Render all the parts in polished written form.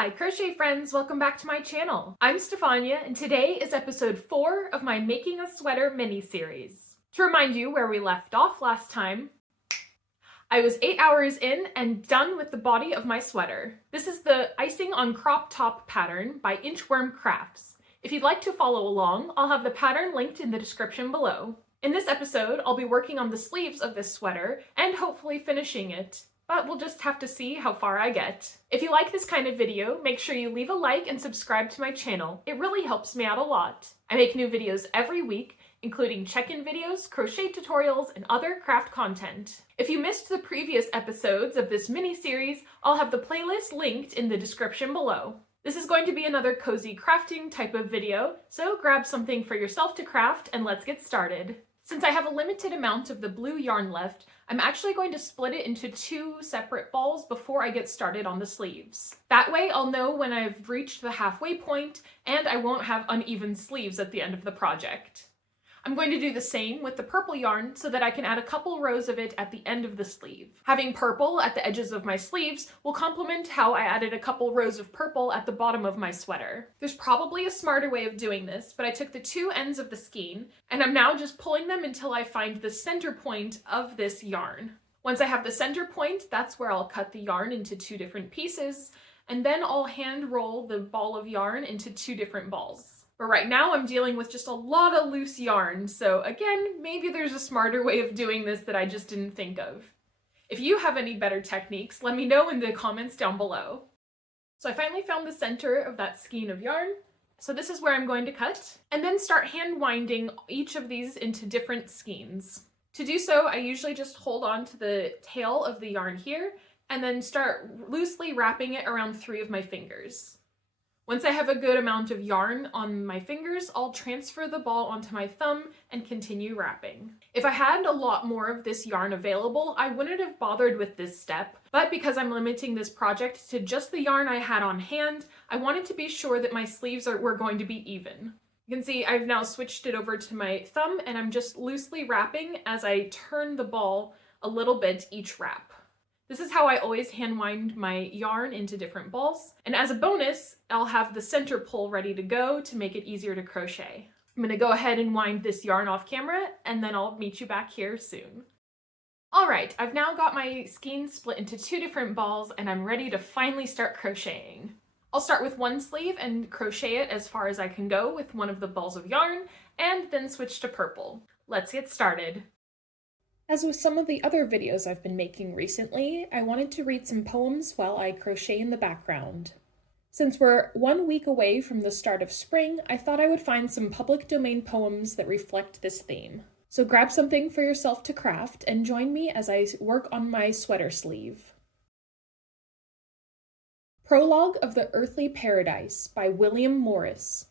Hi crochet friends, welcome back to my channel. I'm Stefania and today is episode 4 of my Making a Sweater mini-series. To remind you where we left off last time, I was 8 hours in and done with the body of my sweater. This is the Icing on Crop top pattern by Inchworm Crafts. If you'd like to follow along, I'll have the pattern linked in the description below. In this episode, I'll be working on the sleeves of this sweater and hopefully finishing it. But we'll just have to see how far I get. If you like this kind of video, make sure you leave a like and subscribe to my channel. It really helps me out a lot. I make new videos every week, including check-in videos, crochet tutorials, and other craft content. If you missed the previous episodes of this mini-series, I'll have the playlist linked in the description below. This is going to be another cozy crafting type of video, so grab something for yourself to craft and let's get started. Since I have a limited amount of the blue yarn left, I'm actually going to split it into 2 separate balls before I get started on the sleeves. That way I'll know when I've reached the halfway point and I won't have uneven sleeves at the end of the project. I'm going to do the same with the purple yarn so that I can add a couple rows of it at the end of the sleeve. Having purple at the edges of my sleeves will complement how I added a couple rows of purple at the bottom of my sweater. There's probably a smarter way of doing this, but I took the 2 ends of the skein and I'm now just pulling them until I find the center point of this yarn. Once I have the center point, that's where I'll cut the yarn into 2 different pieces, and then I'll hand roll the ball of yarn into 2 different balls. But right now I'm dealing with just a lot of loose yarn, so again, maybe there's a smarter way of doing this that I just didn't think of. If you have any better techniques, let me know in the comments down below. So I finally found the center of that skein of yarn, so this is where I'm going to cut, and then start hand winding each of these into different skeins. To do so, I usually just hold on to the tail of the yarn here, and then start loosely wrapping it around 3 of my fingers. Once I have a good amount of yarn on my fingers, I'll transfer the ball onto my thumb and continue wrapping. If I had a lot more of this yarn available, I wouldn't have bothered with this step, but because I'm limiting this project to just the yarn I had on hand, I wanted to be sure that my sleeves were going to be even. You can see I've now switched it over to my thumb and I'm just loosely wrapping as I turn the ball a little bit each wrap. This is how I always hand wind my yarn into different balls, and as a bonus, I'll have the center pull ready to go to make it easier to crochet. I'm gonna go ahead and wind this yarn off camera, and then I'll meet you back here soon. Alright, I've now got my skein split into 2 different balls, and I'm ready to finally start crocheting. I'll start with one sleeve and crochet it as far as I can go with one of the balls of yarn, and then switch to purple. Let's get started. As with some of the other videos I've been making recently, I wanted to read some poems while I crochet in the background. Since we're 1 week away from the start of spring, I thought I would find some public domain poems that reflect this theme. So grab something for yourself to craft and join me as I work on my sweater sleeve. Prologue of the Earthly Paradise by William Morris.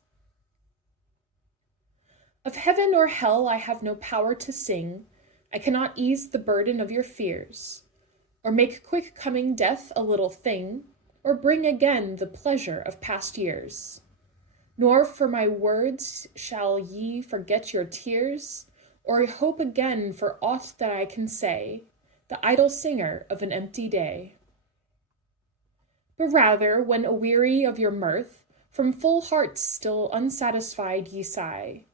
Of heaven or hell I have no power to sing, I cannot ease the burden of your fears, or make quick coming death a little thing, or bring again the pleasure of past years. Nor for my words shall ye forget your tears, or hope again for aught that I can say, the idle singer of an empty day. But rather, when aweary of your mirth, from full hearts still unsatisfied ye sigh,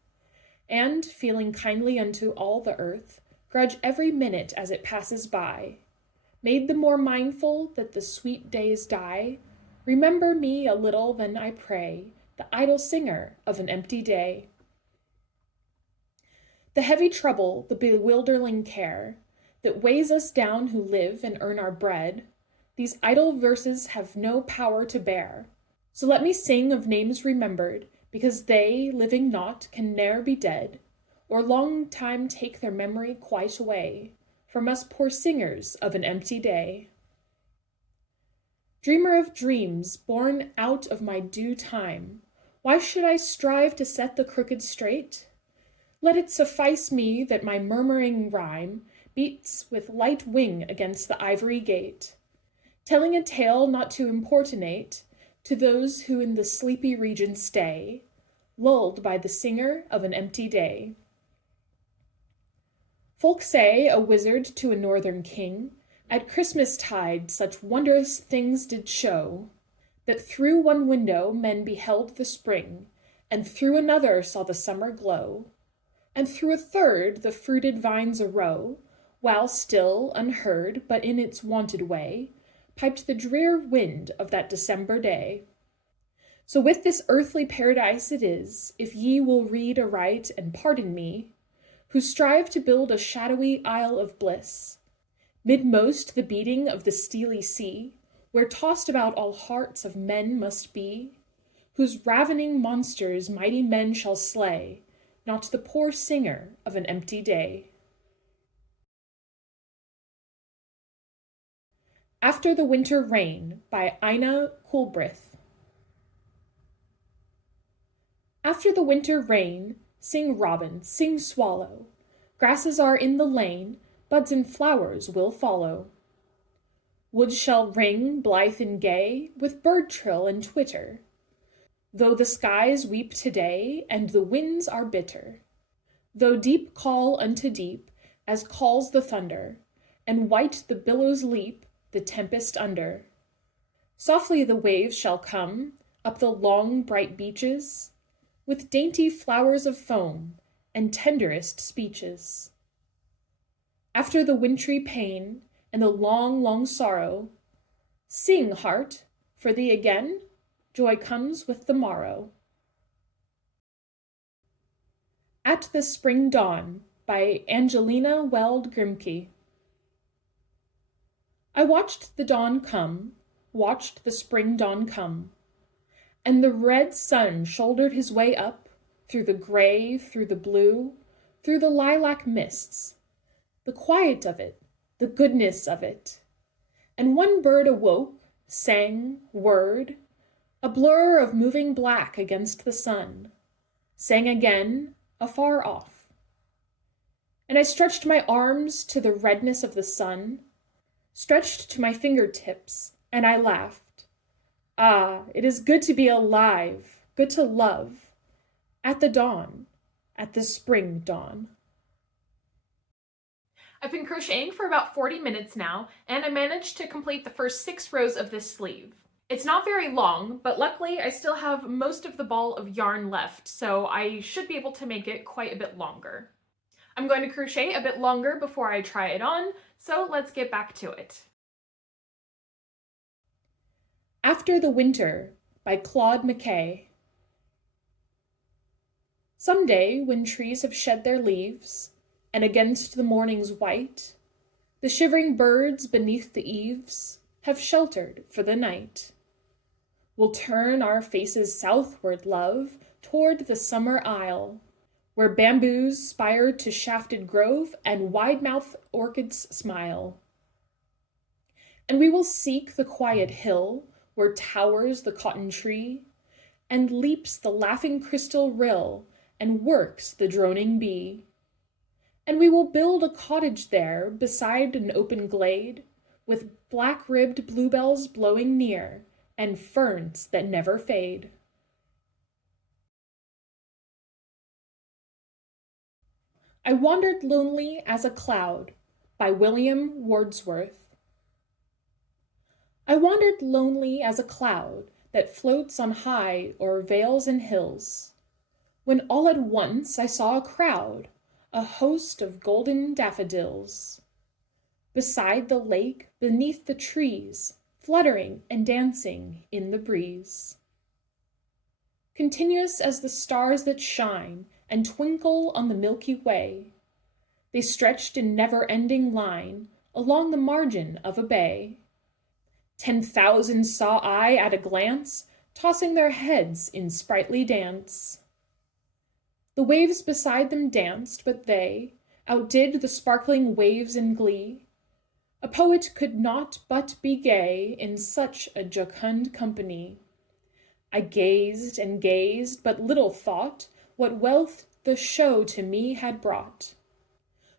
and, feeling kindly unto all the earth, grudge every minute as it passes by. Made the more mindful that the sweet days die, remember me a little then I pray, the idle singer of an empty day. The heavy trouble, the bewildering care, that weighs us down who live and earn our bread, these idle verses have no power to bear. So let me sing of names remembered, because they, living not, can ne'er be dead, or long time take their memory quite away from us poor singers of an empty day. Dreamer of dreams, born out of my due time, why should I strive to set the crooked straight? Let it suffice me that my murmuring rhyme beats with light wing against the ivory gate, telling a tale not to importunate to those who in the sleepy region stay, lulled by the singer of an empty day. Folk say a wizard to a northern king at Christmas tide such wondrous things did show, that through one window men beheld the spring, and through another saw the summer glow, and through a third the fruited vines arow, while still, unheard, but in its wonted way, piped the drear wind of that December day. So with this earthly paradise it is, if ye will read aright and pardon me, who strive to build a shadowy isle of bliss, midmost the beating of the steely sea, where tossed about all hearts of men must be, whose ravening monsters mighty men shall slay, not the poor singer of an empty day. After the Winter Rain by Ina Coolbrith. After the winter rain, sing robin, sing swallow, grasses are in the lane, buds and flowers will follow. Woods shall ring, blithe and gay, with bird trill and twitter, though the skies weep today, and the winds are bitter. Though deep call unto deep, as calls the thunder, and white the billows leap, the tempest under. Softly the waves shall come, up the long bright beaches, with dainty flowers of foam, and tenderest speeches. After the wintry pain, and the long, long sorrow, sing, heart, for thee again, joy comes with the morrow. At the Spring Dawn by Angelina Weld Grimké. I watched the dawn come, watched the spring dawn come, and the red sun shouldered his way up, through the gray, through the blue, through the lilac mists, the quiet of it, the goodness of it. And one bird awoke, sang, whirred, a blur of moving black against the sun, sang again, afar off. And I stretched my arms to the redness of the sun, stretched to my fingertips, and I laughed. Ah, it is good to be alive, good to love, at the dawn, at the spring dawn. I've been crocheting for about 40 minutes now, and I managed to complete the first 6 rows of this sleeve. It's not very long, but luckily I still have most of the ball of yarn left, so I should be able to make it quite a bit longer. I'm going to crochet a bit longer before I try it on, so let's get back to it. After the Winter by Claude McKay. Some day, when trees have shed their leaves, and against the morning's white, the shivering birds beneath the eaves have sheltered for the night, we'll turn our faces southward, love, toward the summer isle, where bamboos spire to shafted grove and wide-mouthed orchids smile. And we will seek the quiet hill where towers the cotton tree, and leaps the laughing crystal rill, and works the droning bee. And we will build a cottage there beside an open glade, with black-ribbed bluebells blowing near, and ferns that never fade. I Wandered Lonely as a Cloud by William Wordsworth. I wandered lonely as a cloud that floats on high o'er vales and hills, when all at once I saw a crowd, a host of golden daffodils, beside the lake, beneath the trees, fluttering and dancing in the breeze. Continuous as the stars that shine and twinkle on the Milky Way, they stretched in never-ending line along the margin of a bay. 10,000 saw I at a glance, tossing their heads in sprightly dance. The waves beside them danced, but they outdid the sparkling waves in glee. A poet could not but be gay in such a jocund company. I gazed and gazed, but little thought what wealth the show to me had brought.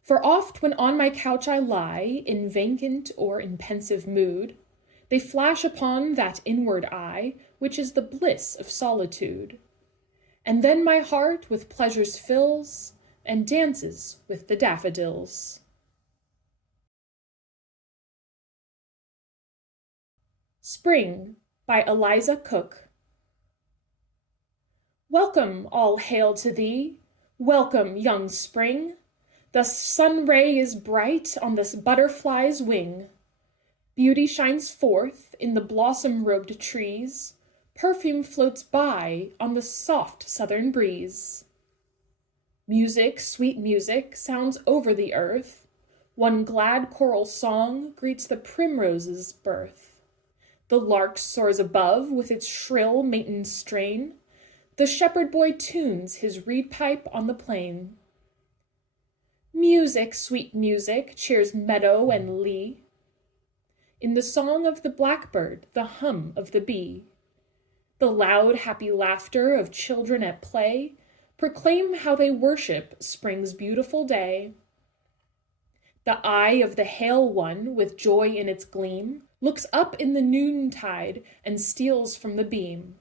For oft when on my couch I lie, in vacant or in pensive mood, they flash upon that inward eye, which is the bliss of solitude. And then my heart with pleasures fills, and dances with the daffodils. Spring by Eliza Cook. Welcome, all hail to thee. Welcome, young spring. The sun ray is bright on this butterfly's wing. Beauty shines forth in the blossom-robed trees. Perfume floats by on the soft southern breeze. Music, sweet music, sounds over the earth. One glad choral song greets the primrose's birth. The lark soars above with its shrill matin strain. The shepherd boy tunes his reed pipe on the plain. Music, sweet music, cheers meadow and lea. In the song of the blackbird, the hum of the bee, the loud, happy laughter of children at play proclaim how they worship spring's beautiful day. The eye of the hale one, with joy in its gleam, looks up in the noontide and steals from the beam.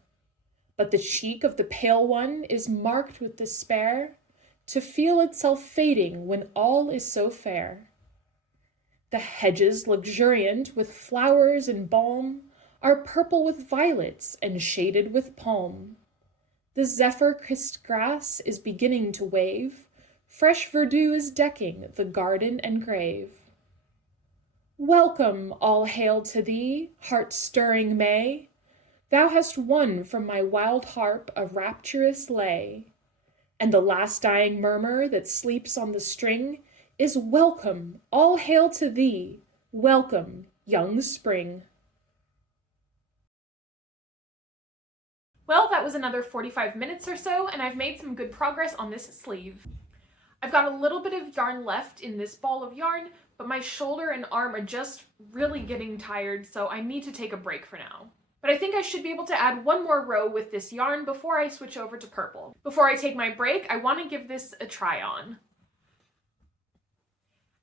But the cheek of the pale one is marked with despair, to feel itself fading when all is so fair. The hedges, luxuriant with flowers and balm, are purple with violets and shaded with palm. The zephyr-kissed grass is beginning to wave. Fresh verdure is decking the garden and grave. Welcome, all hail to thee, heart-stirring May. Thou hast won from my wild harp a rapturous lay. And the last dying murmur that sleeps on the string is welcome, all hail to thee, welcome, young spring. Well, that was another 45 minutes or so, and I've made some good progress on this sleeve. I've got a little bit of yarn left in this ball of yarn, but my shoulder and arm are just really getting tired, so I need to take a break for now. But I think I should be able to add one more row with this yarn before I switch over to purple. Before I take my break, I want to give this a try on.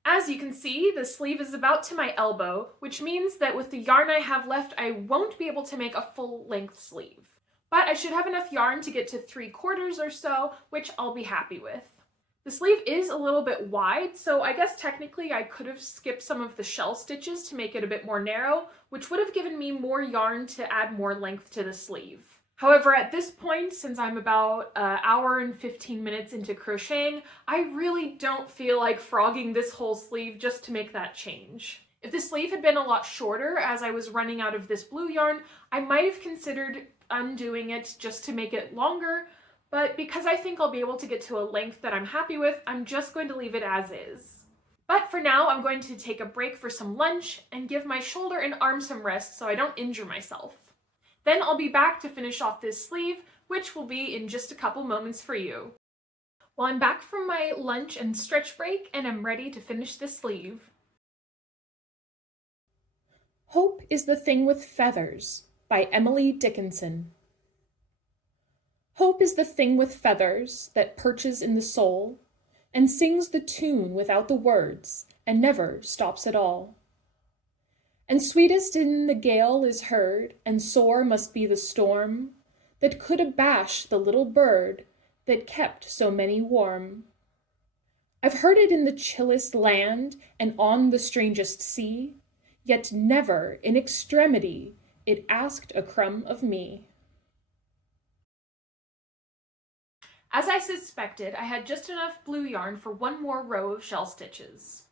As you can see, the sleeve is about to my elbow, which means that with the yarn I have left, I won't be able to make a full-length sleeve. But I should have enough yarn to get to 3/4 or so, which I'll be happy with. The sleeve is a little bit wide, so I guess technically I could have skipped some of the shell stitches to make it a bit more narrow, which would have given me more yarn to add more length to the sleeve. However, at this point, since I'm about an hour and 15 minutes into crocheting, I really don't feel like frogging this whole sleeve just to make that change. If the sleeve had been a lot shorter as I was running out of this blue yarn, I might have considered undoing it just to make it longer, but because I think I'll be able to get to a length that I'm happy with, I'm just going to leave it as is. But for now, I'm going to take a break for some lunch and give my shoulder and arm some rest so I don't injure myself. Then I'll be back to finish off this sleeve, which will be in just a couple moments for you. Well, I'm back from my lunch and stretch break, and I'm ready to finish this sleeve. Hope is the Thing with Feathers by Emily Dickinson. Hope is the thing with feathers that perches in the soul, and sings the tune without the words, and never stops at all. And sweetest in the gale is heard, and sore must be the storm, that could abash the little bird that kept so many warm. I've heard it in the chillest land, and on the strangest sea, yet never in extremity it asked a crumb of me. As I suspected, I had just enough blue yarn for one more row of shell stitches.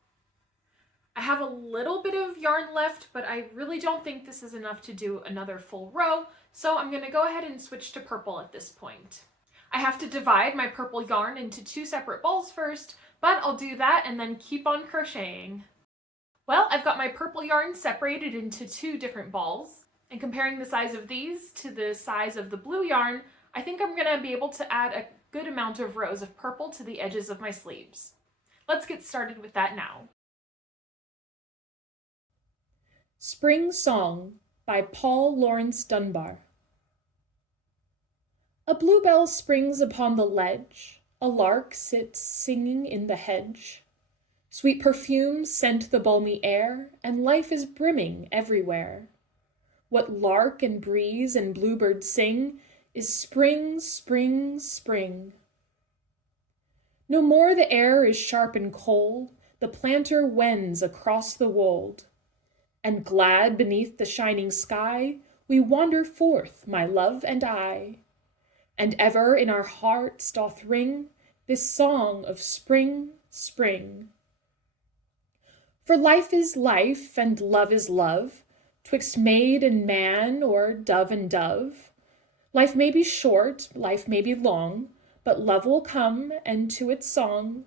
I have a little bit of yarn left, but I really don't think this is enough to do another full row, so I'm going to go ahead and switch to purple at this point. I have to divide my purple yarn into 2 separate balls first, but I'll do that and then keep on crocheting. Well, I've got my purple yarn separated into 2 different balls, and comparing the size of these to the size of the blue yarn, I think I'm going to be able to add a good amount of rows of purple to the edges of my sleeves. Let's get started with that now. Spring Song by Laurence Dunbar. A bluebell springs upon the ledge, a lark sits singing in the hedge. Sweet perfumes scent the balmy air, and life is brimming everywhere. What lark and breeze and bluebird sing is spring, spring, spring. No more the air is sharp and cold, the planter wends across the wold, and glad beneath the shining sky, we wander forth, my love and I, and ever in our hearts doth ring this song of spring, spring. For life is life, and love is love, 'twixt maid and man, or dove and dove. Life may be short, life may be long, but love will come, and to its song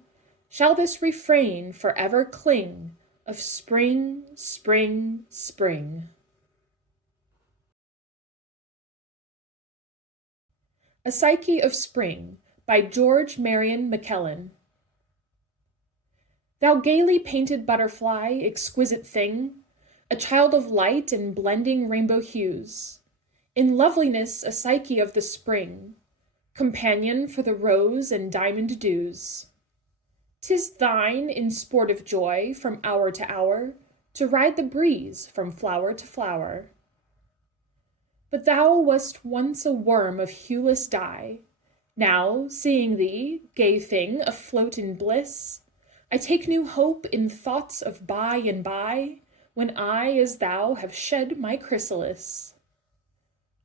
shall this refrain forever cling of spring, spring, spring. A Psyche of Spring by George Marion McKellan. Thou gaily painted butterfly, exquisite thing, a child of light and blending rainbow hues, in loveliness a Psyche of the spring, companion for the rose and diamond dews. 'Tis thine, in sportive joy, from hour to hour, to ride the breeze from flower to flower. But thou wast once a worm of hueless dye. Now, seeing thee, gay thing, afloat in bliss, I take new hope in thoughts of by and by, when I, as thou, have shed my chrysalis.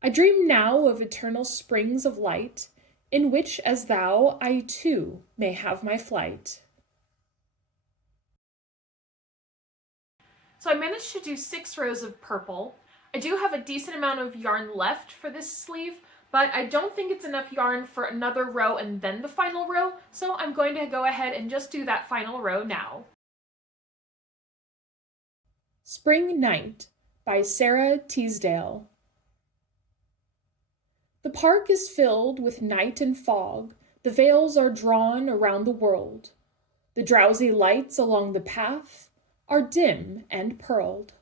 I dream now of eternal springs of light, in which, as thou, I too may have my flight. So I managed to do 6 rows of purple. I do have a decent amount of yarn left for this sleeve, but I don't think it's enough yarn for another row and then the final row, so I'm going to go ahead and just do that final row now. Spring Night by Sara Teasdale. The park is filled with night and fog, the veils are drawn around the world. The drowsy lights along the path are dim and pearled.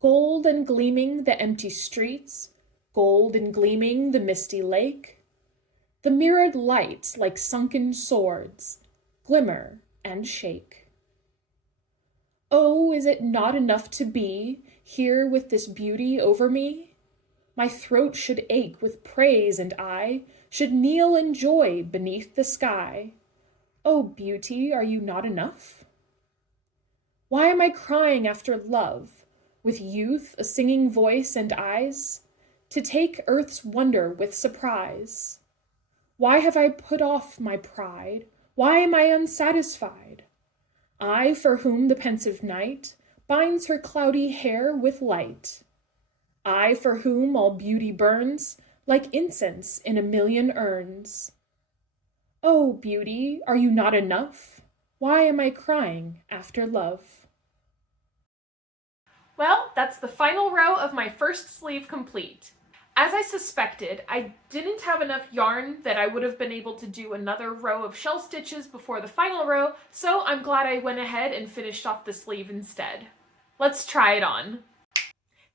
Gold and gleaming the empty streets, gold and gleaming the misty lake. The mirrored lights like sunken swords glimmer and shake. Oh, is it not enough to be here with this beauty over me? My throat should ache with praise, and I should kneel in joy beneath the sky. Oh, beauty, are you not enough? Why am I crying after love, with youth, a singing voice and eyes, to take earth's wonder with surprise? Why have I put off my pride? Why am I unsatisfied? I, for whom the pensive night binds her cloudy hair with light. I, for whom all beauty burns like incense in a million urns. Oh, beauty, are you not enough? Why am I crying after love? Well, that's the final row of my first sleeve complete. As I suspected, I didn't have enough yarn that I would have been able to do another row of shell stitches before the final row, so I'm glad I went ahead and finished off the sleeve instead. Let's try it on.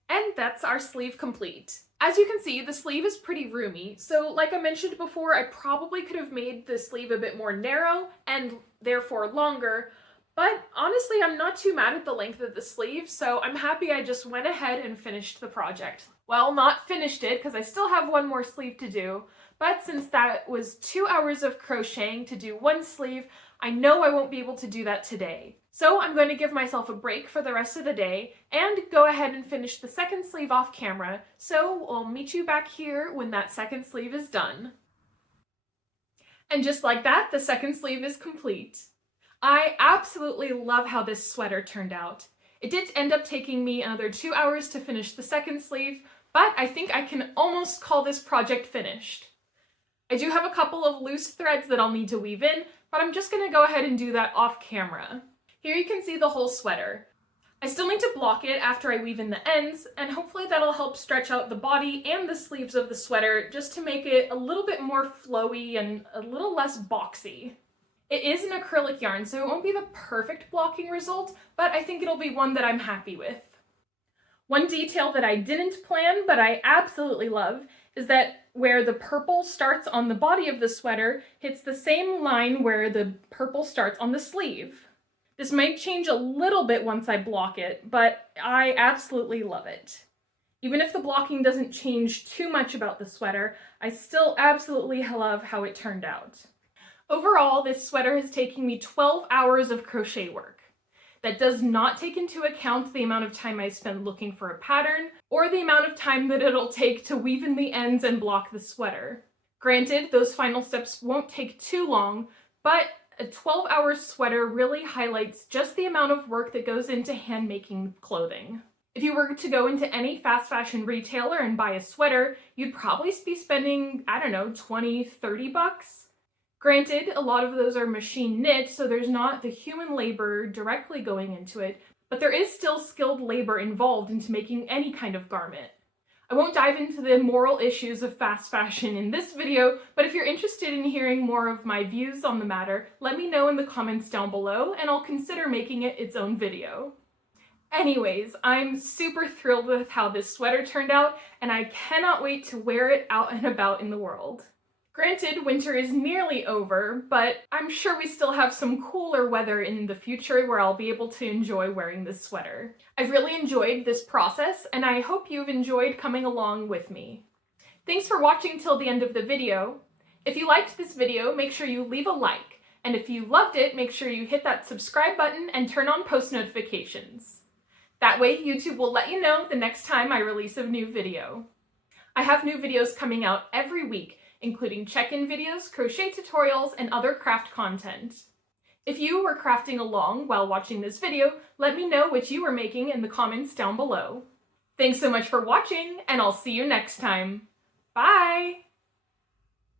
And that's our sleeve complete. As you can see, the sleeve is pretty roomy, so like I mentioned before, I probably could have made the sleeve a bit more narrow and therefore longer, but honestly, I'm not too mad at the length of the sleeve, so I'm happy I just went ahead and finished the project. Well, not finished it, because I still have one more sleeve to do, but since that was 2 hours of crocheting to do one sleeve, I know I won't be able to do that today. So I'm going to give myself a break for the rest of the day and go ahead and finish the second sleeve off camera, so I'll meet you back here when that second sleeve is done. And just like that, the second sleeve is complete. I absolutely love how this sweater turned out. It did end up taking me another 2 hours to finish the second sleeve, but I think I can almost call this project finished. I do have a couple of loose threads that I'll need to weave in, but I'm just going to go ahead and do that off camera. Here you can see the whole sweater. I still need to block it after I weave in the ends, and hopefully that'll help stretch out the body and the sleeves of the sweater just to make it a little bit more flowy and a little less boxy. It is an acrylic yarn, so it won't be the perfect blocking result, but I think it'll be one that I'm happy with. One detail that I didn't plan, but I absolutely love, is that where the purple starts on the body of the sweater hits the same line where the purple starts on the sleeve. This might change a little bit once I block it, but I absolutely love it. Even if the blocking doesn't change too much about the sweater, I still absolutely love how it turned out. Overall, this sweater has taken me 12 hours of crochet work. that does not take into account the amount of time I spend looking for a pattern, or the amount of time that it'll take to weave in the ends and block the sweater. Granted, those final steps won't take too long, but a 12-hour sweater really highlights just the amount of work that goes into hand-making clothing. If you were to go into any fast fashion retailer and buy a sweater, you'd probably be spending, I don't know, 20, 30 bucks. Granted, a lot of those are machine knit, so there's not the human labor directly going into it, but there is still skilled labor involved into making any kind of garment. I won't dive into the moral issues of fast fashion in this video, but if you're interested in hearing more of my views on the matter, let me know in the comments down below, and I'll consider making it its own video. Anyways, I'm super thrilled with how this sweater turned out, and I cannot wait to wear it out and about in the world. Granted, winter is nearly over, but I'm sure we still have some cooler weather in the future where I'll be able to enjoy wearing this sweater. I've really enjoyed this process, and I hope you've enjoyed coming along with me. Thanks for watching till the end of the video. If you liked this video, make sure you leave a like, and if you loved it, make sure you hit that subscribe button and turn on post notifications. That way, YouTube will let you know the next time I release a new video. I have new videos coming out every week, including check-in videos, crochet tutorials, and other craft content. If you were crafting along while watching this video, let me know what you were making in the comments down below. Thanks so much for watching, and I'll see you next time. Bye!